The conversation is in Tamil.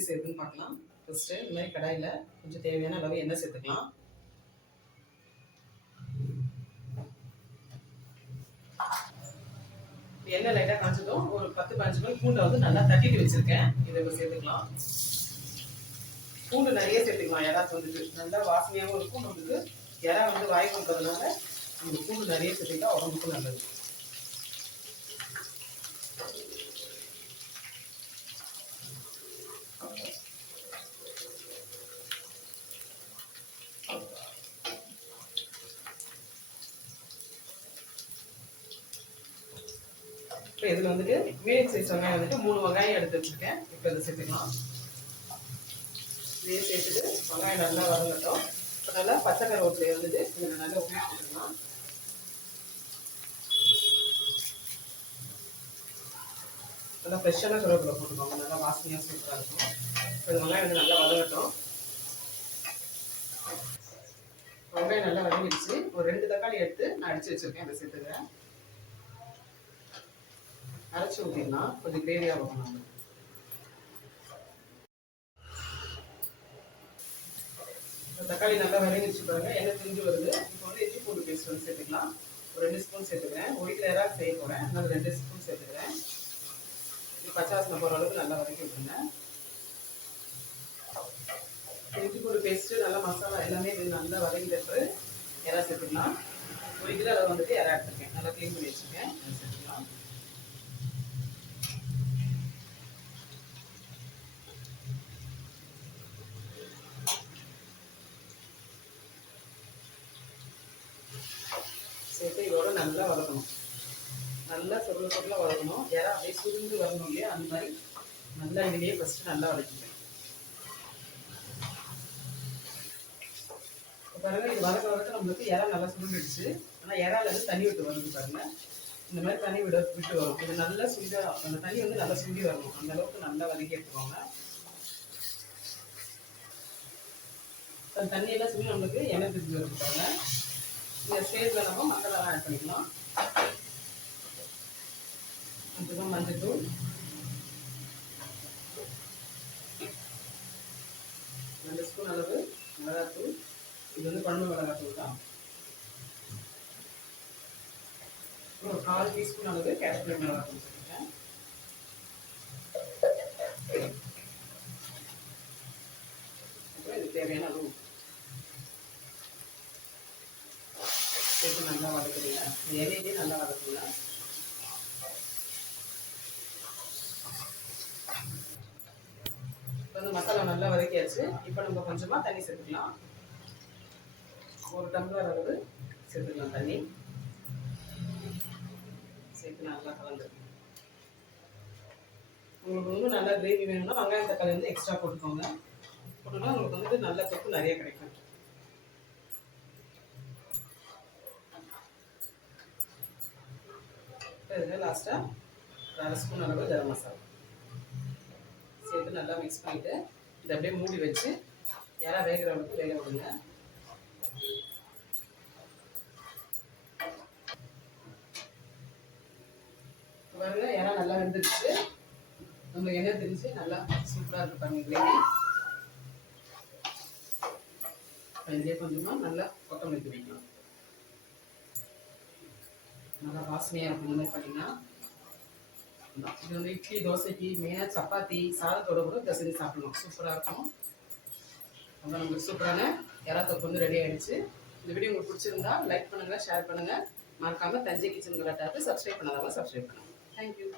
எப்படி செய்யுதுன்னு பார்க்கலாம். ஃபஸ்ட்டு இந்த மாதிரி கடாயில் கொஞ்சம் தேவையான அளவு எண்ணெய் சேர்த்துக்கலாம். எண்ணெய் லைட்டாக காய்ச்சதும் ஒரு 10-15 மினிட் பூண்டை வந்து நல்லா தட்டிட்டு வச்சுருக்கேன். இதை இப்போ சேர்த்துக்கலாம். பூண்டு நிறைய சேர்த்துக்கலாம். இறாக்கு வந்துட்டு நல்லா வாசனையாகவும் இருக்கும். நம்மளுக்கு இறா வந்து வாய் கொடுக்கறதுனால நம்ம பூண்டு நிறைய சேர்த்துக்கிட்டா உடம்புக்கும் நல்லது. இப்போ இதில் வந்துட்டு மீடியம் சைஸ் வெங்காயம் வந்துட்டு 3 வெங்காயம் எடுத்து வச்சுருக்கேன். இப்போ இதை சேர்த்துக்கலாம். இதையே சேர்த்துட்டு வெங்காயம் நல்லா வதங்கட்டும். இப்போ நல்லா பச்சை கருவேப்பிலையை வந்துட்டு இதில் நல்லா உப்பு போட்டுக்கலாம். நல்லா ஃப்ரெஷ்ஷான கருவேப்பிலை போட்டுக்கோங்க. நல்லா வாசனையாக சூப்பராக இருக்கும். இப்போ இந்த வெங்காயம் வந்து நல்லா வதங்கட்டும். வெங்காயம் நல்லா வதங்கிடுச்சு. ஒரு 2 தக்காளி எடுத்து நான் அடித்து வச்சுருக்கேன். அதை சேர்த்துக்கிறேன். அரைச்சி ஊற்றிடலாம். கொஞ்சம் கிரேவியாக வரும். தக்காளி நல்லா வதங்கிடுச்சு பாருங்க. எண்ணெய் திரிஞ்சு வருது. இப்போ வந்து இஞ்சி பூண்டு பேஸ்ட் வந்து சேர்த்துக்கலாம். ஒரு 2 ஸ்பூன் சேர்த்துக்கிறேன். 1 கிலோ இறால் செய்ய போகிறேன். அதனால 2 ஸ்பூன் சேர்த்துக்கிறேன். இது பச்சை வாசனை போகிற அளவுக்கு நல்லா வதக்கி விட்டுருங்க. இஞ்சி பூண்டு பேஸ்ட்டு நல்லா மசாலா எல்லாமே நல்லா வதங்கிட்டு இறா சேர்த்துக்கலாம். 1 கிலோ அதை வந்துட்டு இறா எடுத்துருக்கேன். நல்லா க்ளீன் பண்ணி வச்சுருக்கேன். அதை சேர்த்துக்கலாம். சேர்த்து இதோட நல்லா வதக்கணும். நல்லா சொருளாக வதக்கணும். இறா அப்படியே சுருண்டு வரணும் இல்லையா, அந்த மாதிரி நல்லா இதுலேயே ஃபஸ்ட்டு நல்லா வதக்கிக்கிறேன். பாருங்க, இது வதக்க நம்மளுக்கு இறா நல்லா சுருண்டுடுச்சு. ஆனால் இறாலேருந்து தண்ணி விட்டு வருது பாருங்க. இந்த மாதிரி தண்ணி விட்டு வரும். இது நல்லா சுண்டியாக அந்த தண்ணி வந்து நல்லா சுண்டி வரணும். அந்த அளவுக்கு நல்லா வதக்கி எடுத்துக்கோங்க. அந்த தண்ணியெல்லாம் சுண்டி நம்மளுக்கு எண்ணெய் பிரிஞ்சு வச்சுருக்காங்க. இந்த ஸ்டேஜில் நம்ம மசாலாலாம் ஆட் பண்ணிக்கலாம். கொஞ்சம் மஞ்சள்தூள், 2 ஸ்பூன் அளவு மிளகாத்தூள். இது வந்து குழம்பு மிளகாத்தூள் தான். ஒரு 1/4 டீஸ்பூன் அளவு காஷ்மீர் மிளகாத்தூள் சேர்த்துட்டேன். அப்புறம் இது தேவையான அளவு சேர்த்து நல்லா வதக்குதுங்க. எண்ணெயிலே நல்லா வதக்குங்க. இப்போ வந்து மசாலா நல்லா வதக்கியாச்சு. இப்போ நம்ம கொஞ்சமாக தண்ணி சேர்த்துக்கலாம். 1 டம்ளர் அளவு சேர்த்துக்கலாம் தண்ணி. சேர்த்து நல்லா கலந்துருக்கும். உங்களுக்கு வந்து நல்லா கிரேவி வேணும்னா வெங்காயம் தக்காளி வந்து எக்ஸ்ட்ரா போட்டுக்கோங்க. போட்டோம்னா உங்களுக்கு வந்துட்டு நல்ல தொக்கு நிறைய கிடைக்கும். இதில் லாஸ்ட்டாக 1/2 ஸ்பூன் அளவு கரம் மசாலா சேர்த்து நல்லா மிக்ஸ் பண்ணிவிட்டு இதை அப்படியே மூடி வச்சு இறா வேகிற அளவுக்கு வேக விடுங்க. பாருங்க, இறா நல்லா வெந்துருச்சு. நம்ம எண்ணெய் தெரிஞ்சு நல்லா சூப்பராக இருக்கு பாருங்க கிரேவி. இதே கொஞ்சமாக நல்லா கொத்தமல்லி தூவிக்கலாம். நல்லா வாசனையாக இருக்கும். இந்த மாதிரி பார்த்தீங்கன்னா இது வந்து இட்லி, தோசைக்கு, மெயினாக சப்பாத்தி, சாதத்தோட கூட இதை செஞ்சு சாப்பிடணும். சூப்பராக இருக்கும். அப்புறம் நம்மளுக்கு சூப்பரான இறா தொக்கு வந்து ரெடி ஆகிடுச்சு. இந்த வீடியோ உங்களுக்கு பிடிச்சிருந்தா லைக் பண்ணுங்கள், ஷேர் பண்ணுங்கள். மறக்காமல் தஞ்சை கிச்சன் கலாட்டாவுக்கு சப்ஸ்கிரைப் பண்ணாதவங்க சப்ஸ்கிரைப் பண்ணுங்கள். தேங்க்யூ.